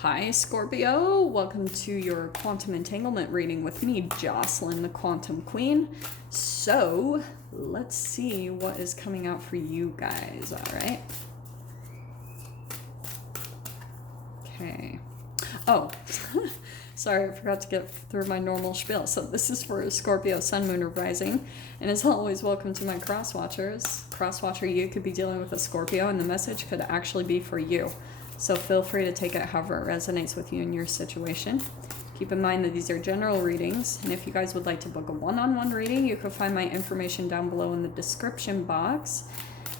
Hi, Scorpio. Welcome to your quantum entanglement reading with me, Jocelyn, the Quantum Queen. So, let's see what is coming out for you guys, all right? Okay. Oh, sorry, I forgot to get through my normal spiel. So this is for Scorpio, Sun, Moon, or Rising. And as always, welcome to my cross-watchers. Cross-watcher, you could be dealing with a Scorpio, and the message could actually be for you. So feel free to take it however it resonates with you in your situation. Keep in mind that these are general readings, and if you guys would like to book a one-on-one reading, you can find my information down below in the description box.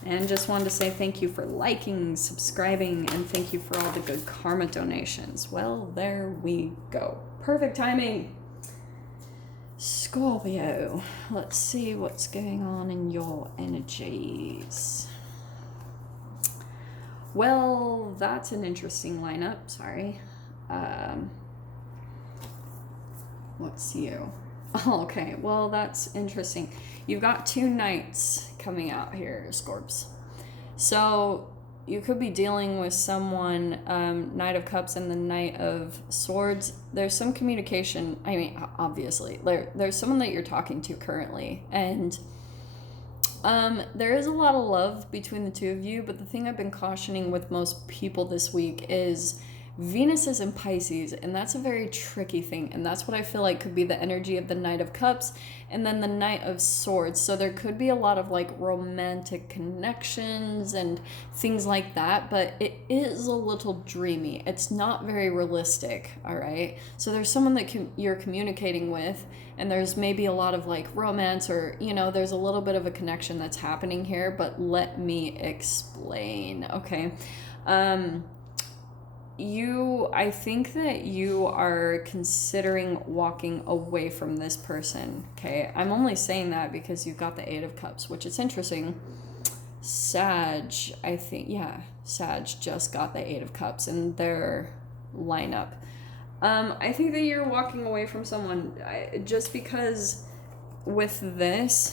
And just wanted to say thank you for liking, subscribing, and thank you for all the good karma donations. Well, there we go. Perfect timing. Scorpio, let's see what's going on in your energies. Well, that's an interesting lineup. Sorry. What's you? Oh, okay. Well, that's interesting. You've got two knights coming out here, Scorps. So you could be dealing with someone, Knight of Cups and the Knight of Swords. There's some communication. I mean, obviously, there's someone that you're talking to currently, and there is a lot of love between the two of you, but the thing I've been cautioning with most people this week is Venus is in Pisces, and that's a very tricky thing, and that's what I feel like could be the energy of the Knight of Cups and then the Knight of Swords. So there could be a lot of like romantic connections and things like that, but it is a little dreamy. It's not very realistic, all right? So there's someone that you're communicating with, and there's maybe a lot of like romance, or there's a little bit of a connection that's happening here, but let me explain. Okay. I think that you are considering walking away from this person, okay? I'm only saying that because you've got the Eight of Cups, which is interesting. Sag, I think, yeah, Sag just got the Eight of Cups in their lineup. I think that you're walking away from someone just because with this,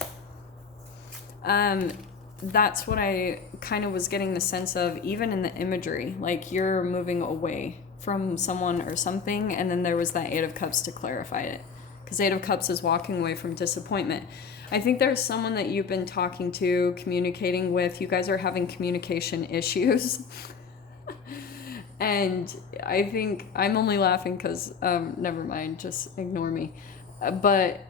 that's what I kind of was getting the sense of, even in the imagery, like you're moving away from someone or something, and then there was that Eight of Cups to clarify it, because Eight of Cups is walking away from disappointment. I think there's someone that you've been talking to, communicating with. You guys are having communication issues. And I think I'm only laughing because, never mind, just ignore me. But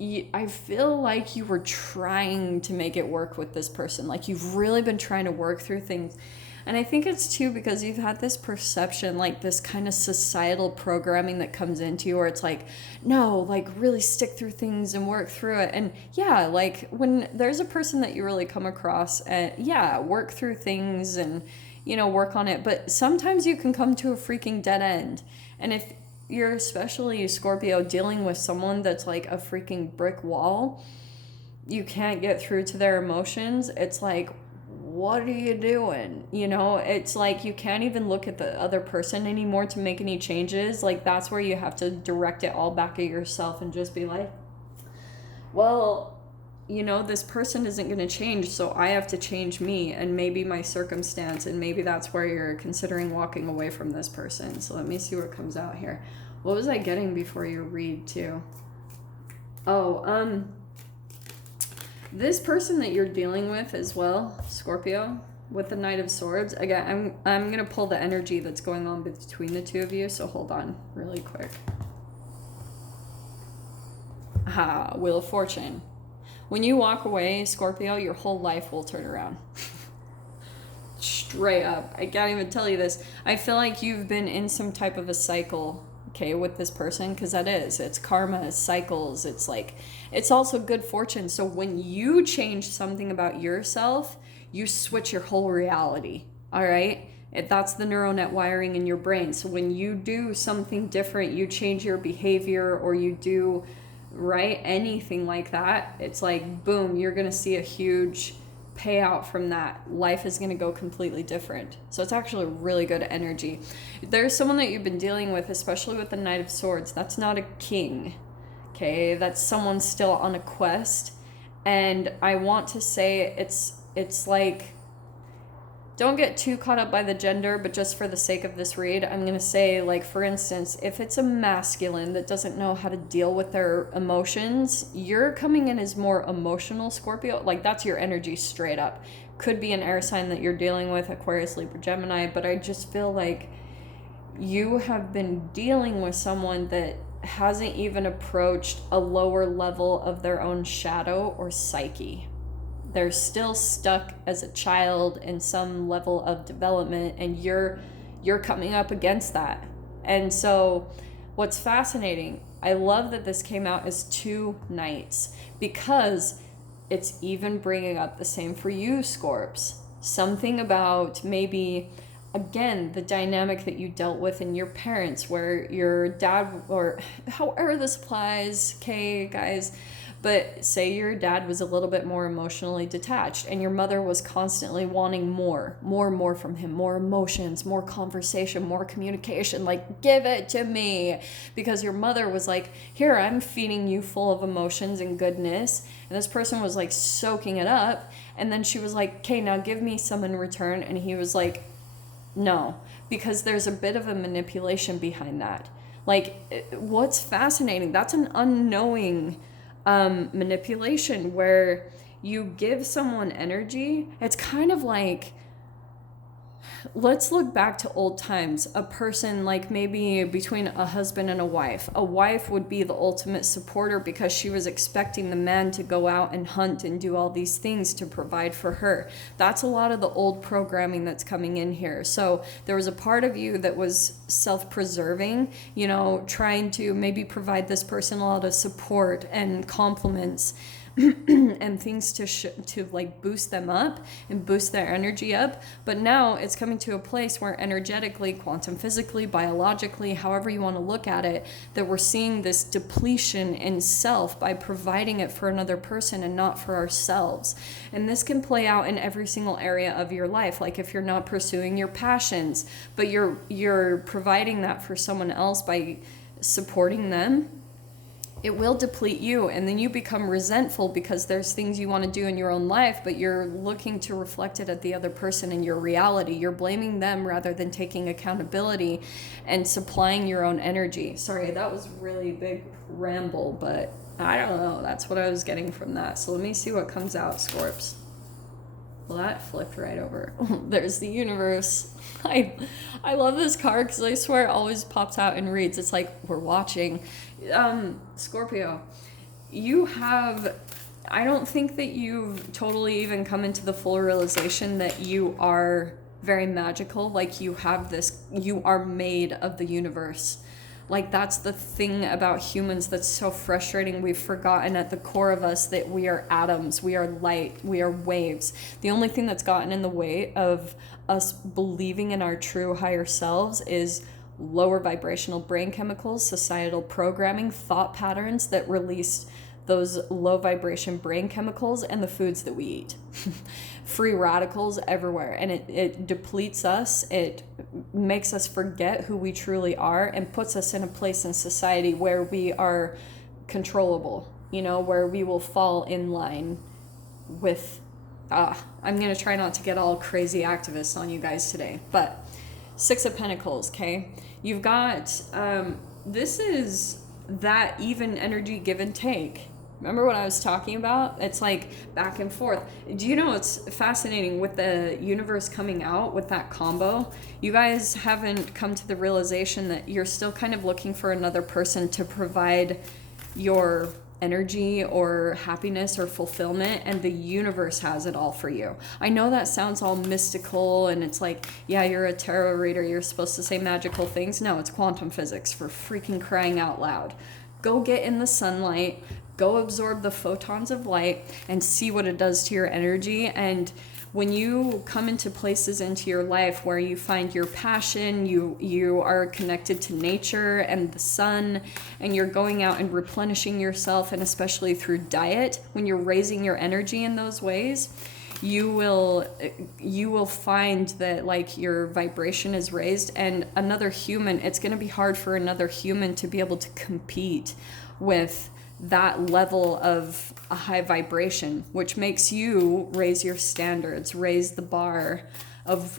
I feel like you were trying to make it work with this person. Like you've really been trying to work through things. And I think it's too because you've had this perception, like this kind of societal programming that comes into you where it's like, no, like really stick through things and work through it. And yeah, like when there's a person that you really come across, yeah, work through things and, work on it. But sometimes you can come to a freaking dead end. And if you're especially Scorpio dealing with someone that's like a freaking brick wall, you can't get through to their emotions. It's like, what are you doing? It's like you can't even look at the other person anymore to make any changes. Like that's where you have to direct it all back at yourself and just be like, well, this person isn't going to change, so I have to change me and maybe my circumstance, and maybe that's where you're considering walking away from this person. So let me see what comes out here. What was I getting before your read too? Oh, this person that you're dealing with as well, Scorpio, with the Knight of Swords. Again, I'm going to pull the energy that's going on between the two of you, so hold on really quick. Aha, Wheel of Fortune. When you walk away, Scorpio, your whole life will turn around. Straight up. I can't even tell you this. I feel like you've been in some type of a cycle, okay, with this person, because that is. It's karma, it's cycles. It's like, it's also good fortune. So when you change something about yourself, you switch your whole reality, all right? That's the neural net wiring in your brain. So when you do something different, you change your behavior, or you do anything like that, it's like boom, you're gonna see a huge payout from that. Life is gonna go completely different. So it's actually really good energy. There's someone that you've been dealing with, especially with the Knight of Swords. That's not a king, okay? That's someone still on a quest. And I want to say it's like don't get too caught up by the gender, but just for the sake of this read, I'm going to say, like, for instance, if it's a masculine that doesn't know how to deal with their emotions, you're coming in as more emotional, Scorpio. Like, that's your energy straight up. Could be an air sign that you're dealing with, Aquarius, Libra, Gemini, but I just feel like you have been dealing with someone that hasn't even approached a lower level of their own shadow or psyche. They're still stuck as a child in some level of development, and you're coming up against that. And so what's fascinating, I love that this came out as 2 knights, because it's even bringing up the same for you, Scorps. Something about maybe, again, the dynamic that you dealt with in your parents, where your dad, or however this applies, okay, guys, but say your dad was a little bit more emotionally detached and your mother was constantly wanting more from him, more emotions, more conversation, more communication, like, give it to me, because your mother was like, here, I'm feeding you full of emotions and goodness, and this person was like soaking it up, and then she was like, okay, now give me some in return, and he was like, no, because there's a bit of a manipulation behind that. Like, what's fascinating, that's an unknowing manipulation where you give someone energy. It's kind of like, let's look back to old times. A person, like maybe between a husband and a wife would be the ultimate supporter because she was expecting the man to go out and hunt and do all these things to provide for her. That's a lot of the old programming that's coming in here. So there was a part of you that was self-preserving, you know, trying to maybe provide this person a lot of support and compliments and things to like boost them up and boost their energy up. But now it's coming to a place where energetically, quantum physically, biologically, however you want to look at it, that we're seeing this depletion in self by providing it for another person and not for ourselves. And this can play out in every single area of your life. Like if you're not pursuing your passions, but you're providing that for someone else by supporting them, it will deplete you, and then you become resentful because there's things you want to do in your own life, but you're looking to reflect it at the other person in your reality. You're blaming them rather than taking accountability and supplying your own energy. Sorry, that was really big ramble, but I don't know. That's what I was getting from that. So let me see what comes out, Scorps. Well, that flipped right over. There's the universe. I love this card because I swear it always pops out and reads. It's like we're watching. Scorpio, you have, I don't think that you've totally even come into the full realization that you are very magical. Like you have this, you are made of the universe. Like that's the thing about humans that's so frustrating. We've forgotten at the core of us that we are atoms, we are light, we are waves. The only thing that's gotten in the way of us believing in our true higher selves is lower vibrational brain chemicals, societal programming, thought patterns that release those low vibration brain chemicals, and the foods that we eat. Free radicals everywhere, and it depletes us. It makes us forget who we truly are and puts us in a place in society where we are controllable, you know, where we will fall in line with I'm gonna try not to get all crazy activists on you guys today, but Six of Pentacles, okay? You've got, this is that even energy give and take. Remember what I was talking about? It's like back and forth. Do you know what's fascinating with the universe coming out with that combo? You guys haven't come to the realization that you're still kind of looking for another person to provide your energy or happiness or fulfillment, and the universe has it all for you. I know that sounds all mystical and it's like, yeah, you're a tarot reader, you're supposed to say magical things. No, it's quantum physics, for freaking crying out loud. Go get in the sunlight, go absorb the photons of light and see what it does to your energy. And when you come into places into your life where you find your passion, you are connected to nature and the sun, and you're going out and replenishing yourself, and especially through diet, when you're raising your energy in those ways, you will find that like your vibration is raised, and another human, it's going to be hard for another human to be able to compete with that level of a high vibration, which makes you raise your standards, raise the bar of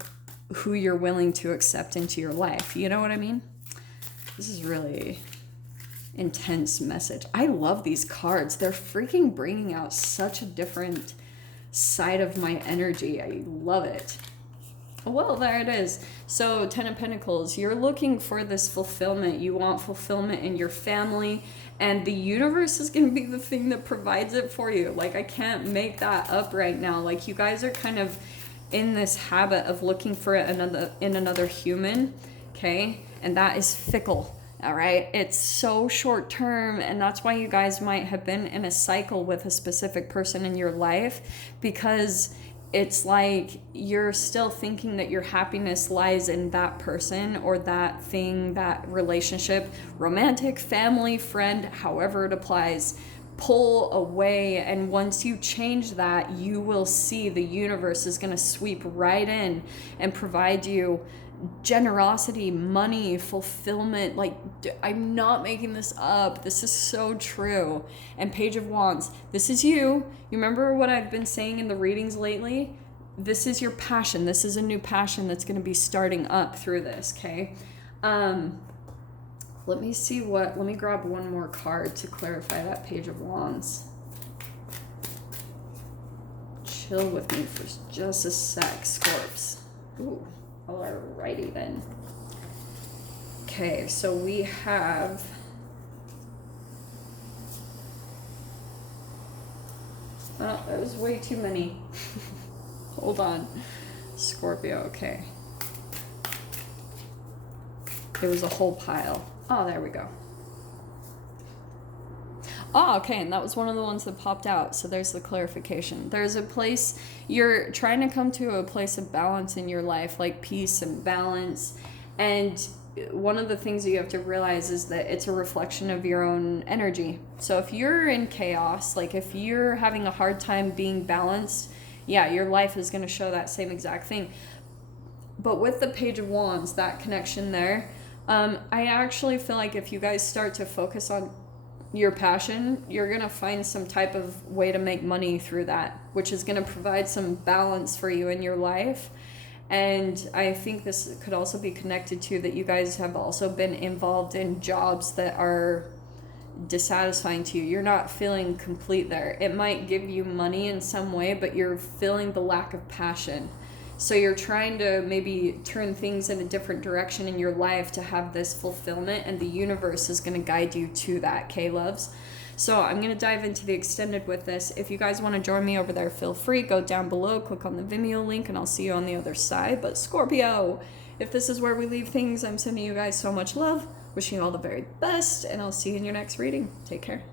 who you're willing to accept into your life. You know what I mean? This is really intense message. I love these cards. They're freaking bringing out such a different side of my energy. I love it. Well, there it is. So 10 of Pentacles, you're looking for this fulfillment. You want fulfillment in your family, and the universe is going to be the thing that provides it for you. Like, I can't make that up right now. Like, you guys are kind of in this habit of looking for it in another human, okay? And that is fickle. All right, it's so short term, and that's why you guys might have been in a cycle with a specific person in your life, because it's like you're still thinking that your happiness lies in that person or that thing, that relationship, romantic, family, friend, however it applies. Pull away, and once you change that, you will see the universe is going to sweep right in and provide you generosity, money, fulfillment. Like, I'm not making this up. This is so true. And Page of Wands, this is you. You remember what I've been saying in the readings lately? This is your passion. This is a new passion that's going to be starting up through this, okay? Let me grab one more card to clarify that Page of Wands. Chill with me for just a sec, Scorps. Ooh. Alrighty then. Okay, so we have oh, that was way too many. Hold on. Scorpio, okay. There was a whole pile. Oh, there we go. Oh, okay, and that was one of the ones that popped out. So there's the clarification. There's a place, you're trying to come to a place of balance in your life, like peace and balance. And one of the things that you have to realize is that it's a reflection of your own energy. So if you're in chaos, like if you're having a hard time being balanced, yeah, your life is going to show that same exact thing. But with the Page of Wands, that connection there, I actually feel like if you guys start to focus on your passion, you're going to find some type of way to make money through that, which is going to provide some balance for you in your life. And I think this could also be connected to that you guys have also been involved in jobs that are dissatisfying to you. You're not feeling complete there. It might give you money in some way, but you're feeling the lack of passion. So you're trying to maybe turn things in a different direction in your life to have this fulfillment, and the universe is going to guide you to that, K-Loves. So I'm going to dive into the extended with this. If you guys want to join me over there, feel free. Go down below, click on the Vimeo link, and I'll see you on the other side. But Scorpio, if this is where we leave things, I'm sending you guys so much love, wishing you all the very best, and I'll see you in your next reading. Take care.